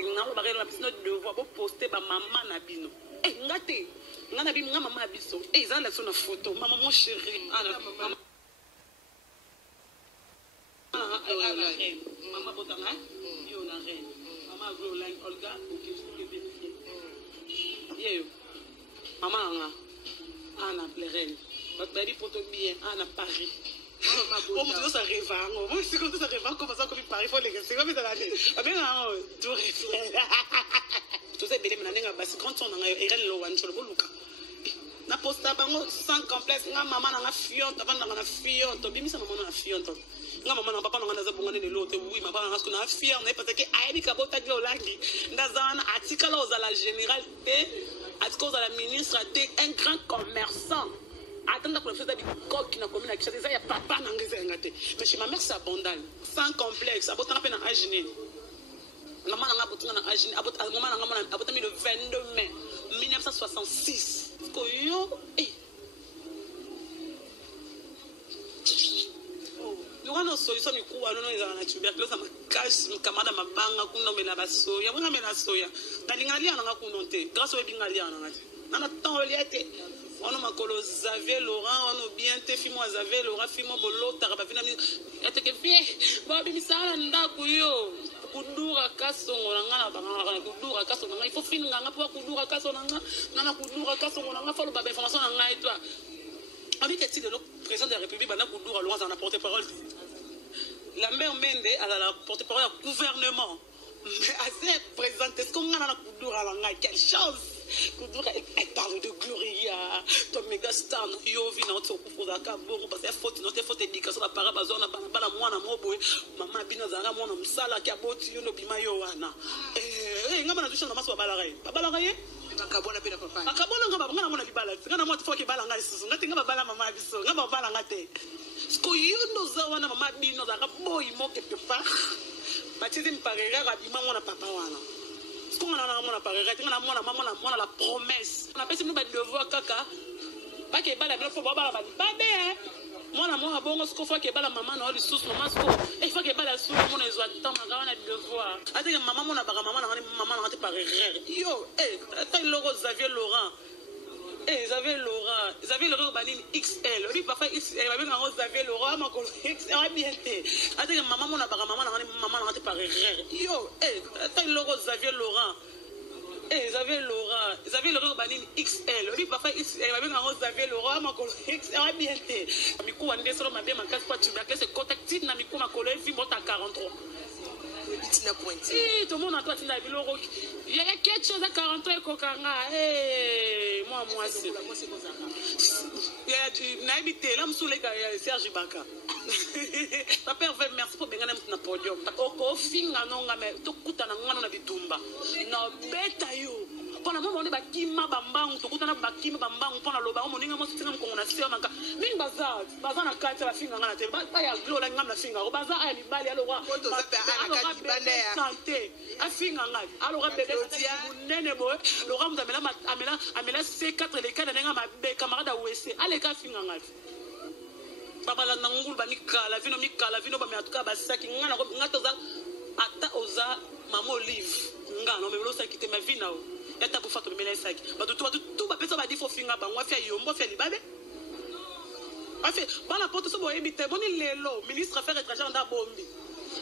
Ngalo bagay na pisno devoir bo poster ba maman na bino. Ngate. Ngana bi nga maman biso. Za la so na photo. Maman mon chéri. Maman. Maman botanga. Yo na reine. Maman go line Olga OK je vais vérifier. Yo. Maman nga. Ana pleurel. Votre baby photo bien Ana Paris. Bon, tout ça rêve. Moi, c'est comme ça rêve. Comment ça, comme Paris, faut les rester. Comme ça, là. Ah, tout rêve. Tout ça, bébé, maintenant, c'est quand on a un loan sur le boluka. Na posta bango sans complexe. Nga maman na fion, avant na fion. To bimi sa maman na fion to. Nga maman na papa na ngaza bongane ne lote. Oui, maman na ngasko na fion. Na parce que ayi ka bota glo langi. Ndazana atikala aux la généralité, atikala aux la ministre, un grand commerçant. Attends pour le faire des coques qui n'a commis la question. Il y a papa n'a rien gâté. Mais chez ma mère c'est abondant, sans complexe. Abotant à peine à aginer. Maman n'a pas abotant à aginer. Abotant le 22 mai 1966. Koyo Luano solution ni kuwa nono eza na tuberculose makasi kamada mabanga kuno mela basoya. Bona mela soya. Talingalia na ngakunonte. Grâce au bingalia na ngati. Nana temps liete. On a makolo Xavier Laurent, on a bien te fimo Xavier Laurent, fimo bolo tarabavina mi eteke vie ba bimisala ndaku yo kudura kaso ngana banga kudura kaso ngana il faut finir ngana pour kudura kaso ngana kudura kaso ngana faut le ba information ngana et toi on dit que si le président de la République bana kudura Laurent en a porte-parole la mère Mende à la porte-parole du gouvernement mais assez président est-ce qu'on ngana kudura ngana quelle chose. Elle parle de Gloria, ton méga star, yo vient en tout pour la cabot, parce que faute notre faute éducation la parabazona bana mwana mobo maman bino zanga mwana msala ki aboti yo no bimayo wana ngama na tusha na maso balaraye balaraye akabona pena papa akabona ngaba ngana mwana bibala ngana mwana foke bala ngai susu ngati ngaba bala mama biso ngaba bala ngate sko yo no za wana mama bino zanga boy moke pepa batizi mparera rabima mwana papa wana. On a la promesse. On appelle ça nous devoir kaka. Pas que bala faut bala pas bien. Moi a bon ce faut que bala maman na les sous maman sko. Il faut que bala sous mon ezo attend on a devoir. Ati maman mona bara maman na te par erreur. Yo, t'as logo Xavier Laurent. Xavier Laurent banine XL. Lui papa XL va bien en Xavier Laurent ma ko XL bien té. Ati maman mona bara maman na te par erreur. Yo, t'as logo Xavier Laurent. Xavier Laurent banine XL. Lui papa XL va bien en Xavier Laurent ma ko XL bien té. Miku wande solo ma bien ma casse pas tu vas c'est contactine na miku ma collègue vi mota 43. Tina pointe. Tout le monde a toi tina biloro. Il y a quelque chose à 43 kokanga. Moi c'est. Il y a du naibité là m'soule ka Serge Baka. Papa merci pour benga na podium. Oko finga nonga me to kutana ngano na bitumba. No beta yo. Pona mo on ba kima bambangu to kutana ba kima bambangu pona loba mo ninga mo singa mkongo na sema maka. Mingi baza na kati la finga ngana te. Ba ya glola ngam na finga. O baza ay libali alowa. Santé afinga ngai alors bébé nene boy Laurent vous amela C4 les cas nga mabe camarade WC allez ka finga ngai papa la ngulu ba mikala vino ba miatuka ba saki ngana ngatoza ata oza mama Olive ngano me lo saki te ma vina o eta pour fato mela saki ba tout ba pesa ba di fo finga ba ngwa fia yombo fia libabe afi bana poto so boye bite boni lelo ministre affaires étrangères nda bombi.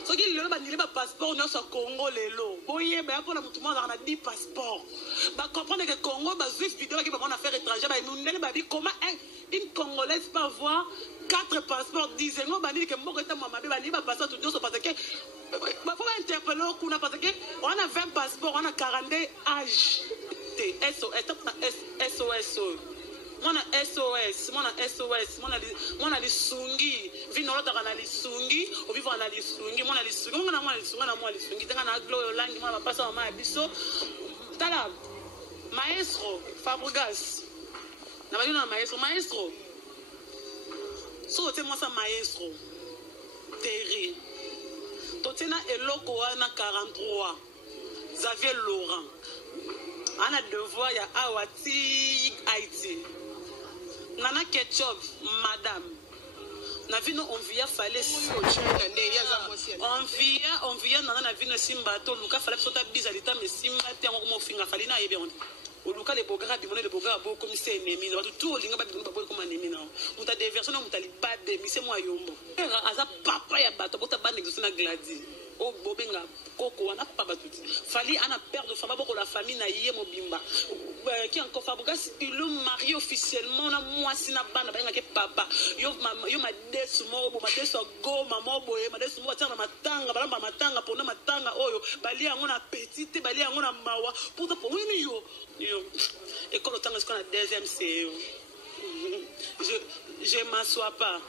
Ce qui est le passeport, nous sommes Congo lelo. Boye, ben pour la mutuelle, on a 10 passeports. Bah comprendre que Congo, bah juif vidéo qui va en affaires étrangères, bah nous n'allons pas dire comment une Congolaise peut avoir 4 passeports, 10 ans, bah ni que moi que maman, bah ni bah passeport tout ça parce que bah faut interpeller au coup parce que on a 20 passeports, on a 42 âges. SOS. Mona SOS, mona lisungi, vino lota kana lisungi, obivo kana lisungi, mona lisungi, mona lisungi, tenga na glow langi mona pasa mama biso. Tala maestro Fabregas. Na bali na maestro. So te moi sa maestro. Terry. Totena eloko wana 43. Xavier Laurent. Ana devoir ya awati Haïti. Nana ketchup madame. Na vino on via fallait On vient dans la ville de Simba, tout le cas fallait sauter bizarrement, mais Simba, t'es encore mon finger, fallait n'a bien. Au cas les bogards, les bogards, comme c'est ennemi, tout le monde comme un ennemi. On t'a des versions, on t'a pas de, mais c'est moi yombo. Aza papa ya bato, bota ban négocier na gladi. Oh bobenga, koko, on a pas battu. Fallait en a perdre, fallait beaucoup la famille na yé mobimba. Qui encore Fabregas, il le marie officiellement, na moi si na ban, na que papa. Yo ma desu mo, ma desu go, maman boye, ma desu mo tiens na matanga, balamba matanga, pour na matanga, oyo, bali on a petite, bali on a mawa, pour oui yo. Et quand le temps est qu'on a deuxième c'est je m'assois pas.